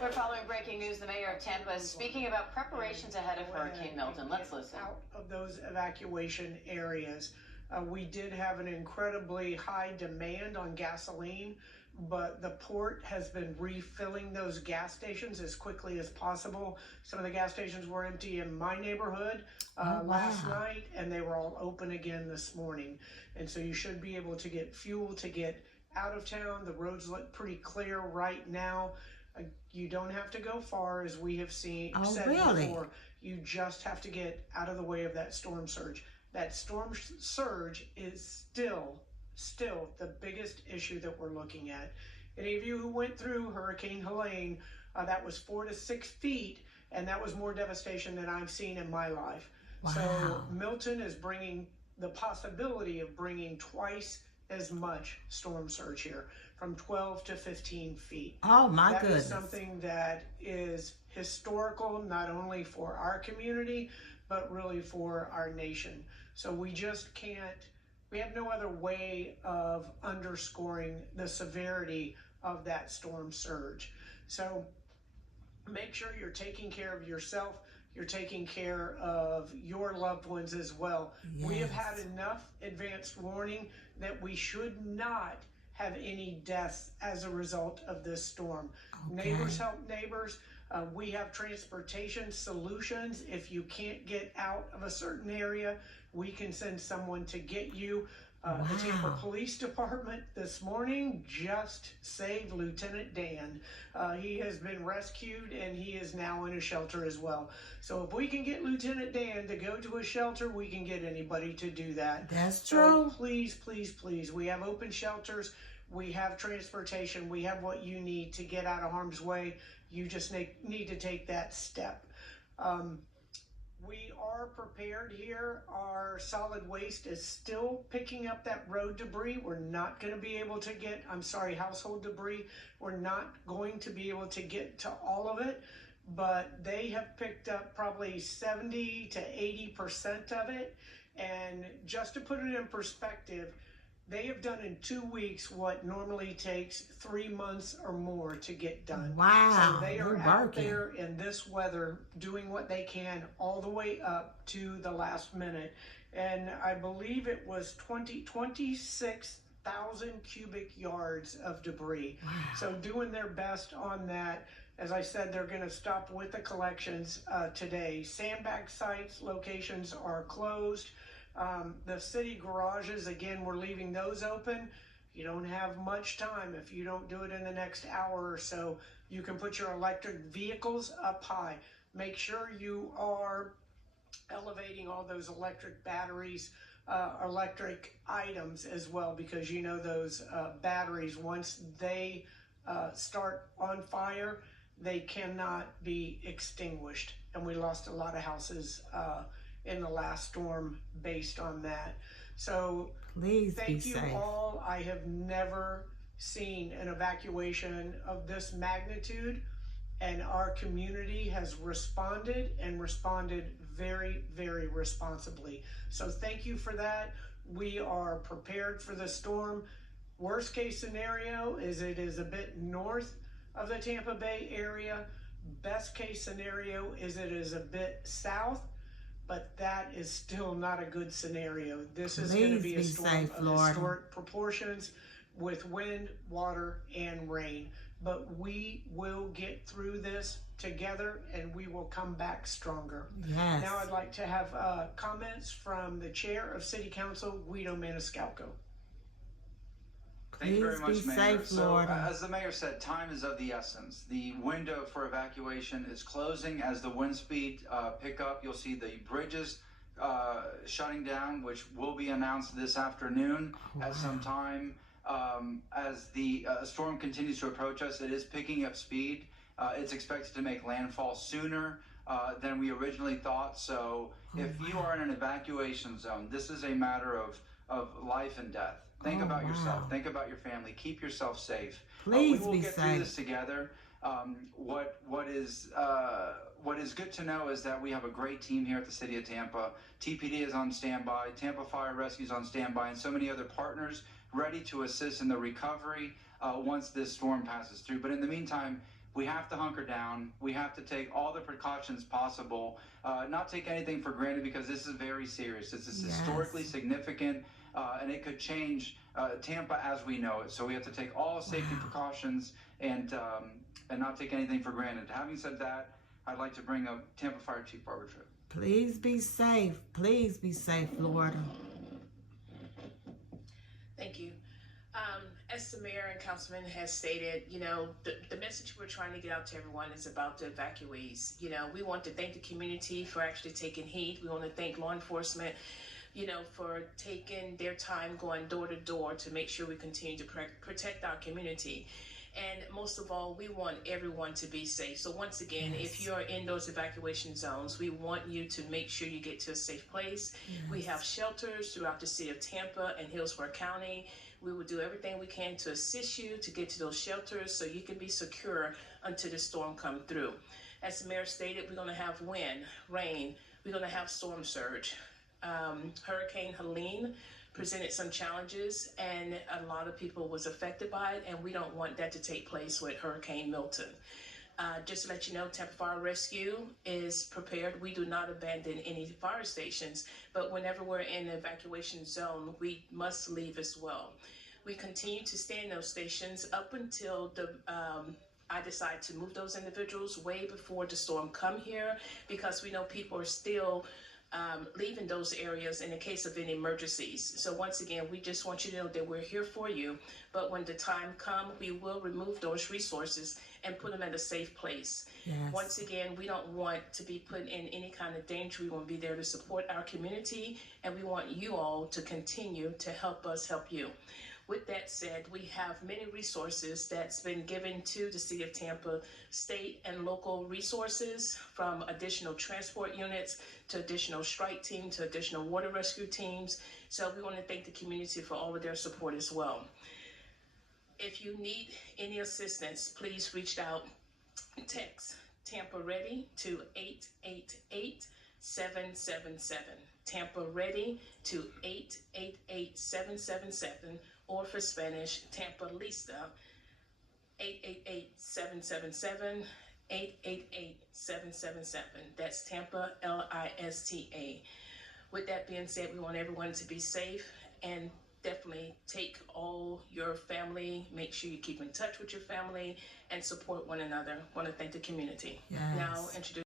We're following breaking news. The mayor of Tampa is speaking about preparations ahead of Hurricane Milton. Let's listen. Out of those evacuation areas, we did have an incredibly high demand on gasoline, but the port has been refilling those gas stations as quickly as possible. Some of the gas stations were empty in my neighborhood last night, and they were all open again this morning. And so you should be able to get fuel to get out of town. The roads look pretty clear right now. You don't have to go far, as we have seen said before. You just have to get out of the way of that storm surge. That storm surge is still the biggest issue that we're looking at. Any of you who went through Hurricane Helene, that was 4 to 6 feet, and that was more devastation than I've seen in my life. Wow. So Milton is bringing the possibility of bringing twice as much storm surge here, from 12 to 15 feet. Oh my goodness. That is something that is historical, not only for our community, but really for our nation. So we just can't, we have no other way of underscoring the severity of that storm surge. So make sure you're taking care of yourself. You're taking care of your loved ones as well. Yes. We have had enough advanced warning that we should not have any deaths as a result of this storm. Okay. Neighbors help neighbors. We have transportation solutions. If you can't get out of a certain area, we can send someone to get you. Wow. The Tampa Police Department this morning just saved Lieutenant Dan. He has been rescued and he is now in a shelter as well. So if we can get Lieutenant Dan to go to a shelter, we can get anybody to do that. That's So true. please, please, please, we have open shelters. We have transportation. We have what you need to get out of harm's way. You just need to take that step. We are prepared here. Our solid waste is still picking up that road debris. We're not going to be able to get, household debris. We're not going to be able to get to all of it, but they have picked up probably 70 to 80% of it. And just to put it in perspective, they have done in 2 weeks what normally takes 3 months or more to get done. Wow. So they are They're out working. there in this weather doing what they can all the way up to the last minute. And I believe it was 26,000 cubic yards of debris. Wow. So doing their best on that. As I said, they're going to stop with the collections today. Sandbag sites, locations are closed. The city garages, again, we're leaving those open. You don't have much time. If you don't do it in the next hour or so, you can put your electric vehicles up high. Make sure you are elevating all those electric batteries, electric items as well, because you know those batteries, once they start on fire, they cannot be extinguished. And we lost a lot of houses in the last storm based on that. So Please be thank you safe. all. I have never seen an evacuation of this magnitude, and our community has responded and responded very, very responsibly. So thank you for that. We are prepared for the storm. Worst case scenario is it is a bit north of the Tampa Bay area. Best case scenario is it is a bit south, but that is still not a good scenario. This is going to be a storm of historic proportions with wind, water, and rain. But we will get through this together and we will come back stronger. Yes. Now I'd like to have comments from the Chair of City Council, Guido Maniscalco. Thank you very much, Please be Mayor. safe, So, Lord. as the Mayor said, time is of the essence. The window for evacuation is closing. As the wind speed pick up, you'll see the bridges shutting down, which will be announced this afternoon at some time. As the storm continues to approach us, it is picking up speed. It's expected to make landfall sooner than we originally thought. So if you are in an evacuation zone, this is a matter of life and death. Think about yourself. Think about your family. Keep yourself safe. Please we will be get safe. through this together. What is good to know is that we have a great team here at the City of Tampa. TPD is on standby. Tampa Fire Rescue is on standby, and so many other partners ready to assist in the recovery once this storm passes through. But in the meantime, we have to hunker down. We have to take all the precautions possible, not take anything for granted, because this is very serious. This is historically significant, and it could change Tampa as we know it. So we have to take all safety precautions and not take anything for granted. Having said that, I'd like to bring up Tampa Fire Chief Barbara Tripp. Please be safe. Please be safe, Florida. Thank you. As the mayor and councilman has stated, you know, the message we're trying to get out to everyone is about the evacuees. You know, we want to thank the community for actually taking heed. We want to thank law enforcement, you know, for taking their time going door to door to make sure we continue to protect our community. And most of all, we want everyone to be safe. So once again, if you're in those evacuation zones, we want you to make sure you get to a safe place. We have shelters throughout the city of Tampa and Hillsborough County. We will do everything we can to assist you to get to those shelters so you can be secure until the storm comes through. As the mayor stated, we're going to have wind, rain, we're going to have storm surge. Hurricane Helene presented some challenges, and a lot of people was affected by it, and we don't want that to take place with Hurricane Milton. Just to let you know, Tampa Fire Rescue is prepared. We do not abandon any fire stations, but whenever we're in the evacuation zone, we must leave as well. We continue to stay in those stations up until I decide to move those individuals way before the storm come here, because we know people are still leaving those areas in the case of any emergencies. So once again, we just want you to know that we're here for you, but when the time comes, we will remove those resources and put them at a safe place. Once again, we don't want to be put in any kind of danger. We want to be there to support our community, and we want you all to continue to help us help you. With that said, we have many resources that's been given to the City of Tampa, state and local resources, from additional transport units to additional strike team to additional water rescue teams. So we want to thank the community for all of their support as well. If you need any assistance, please reach out, text Tampa Ready to 888-777. Tampa Ready to 888-777. Or for Spanish, Tampa Lista, 888-777, 888-777. That's Tampa, Lista. With that being said, we want everyone to be safe, and definitely take all your family, make sure you keep in touch with your family and support one another. Want to thank the community. Now introduce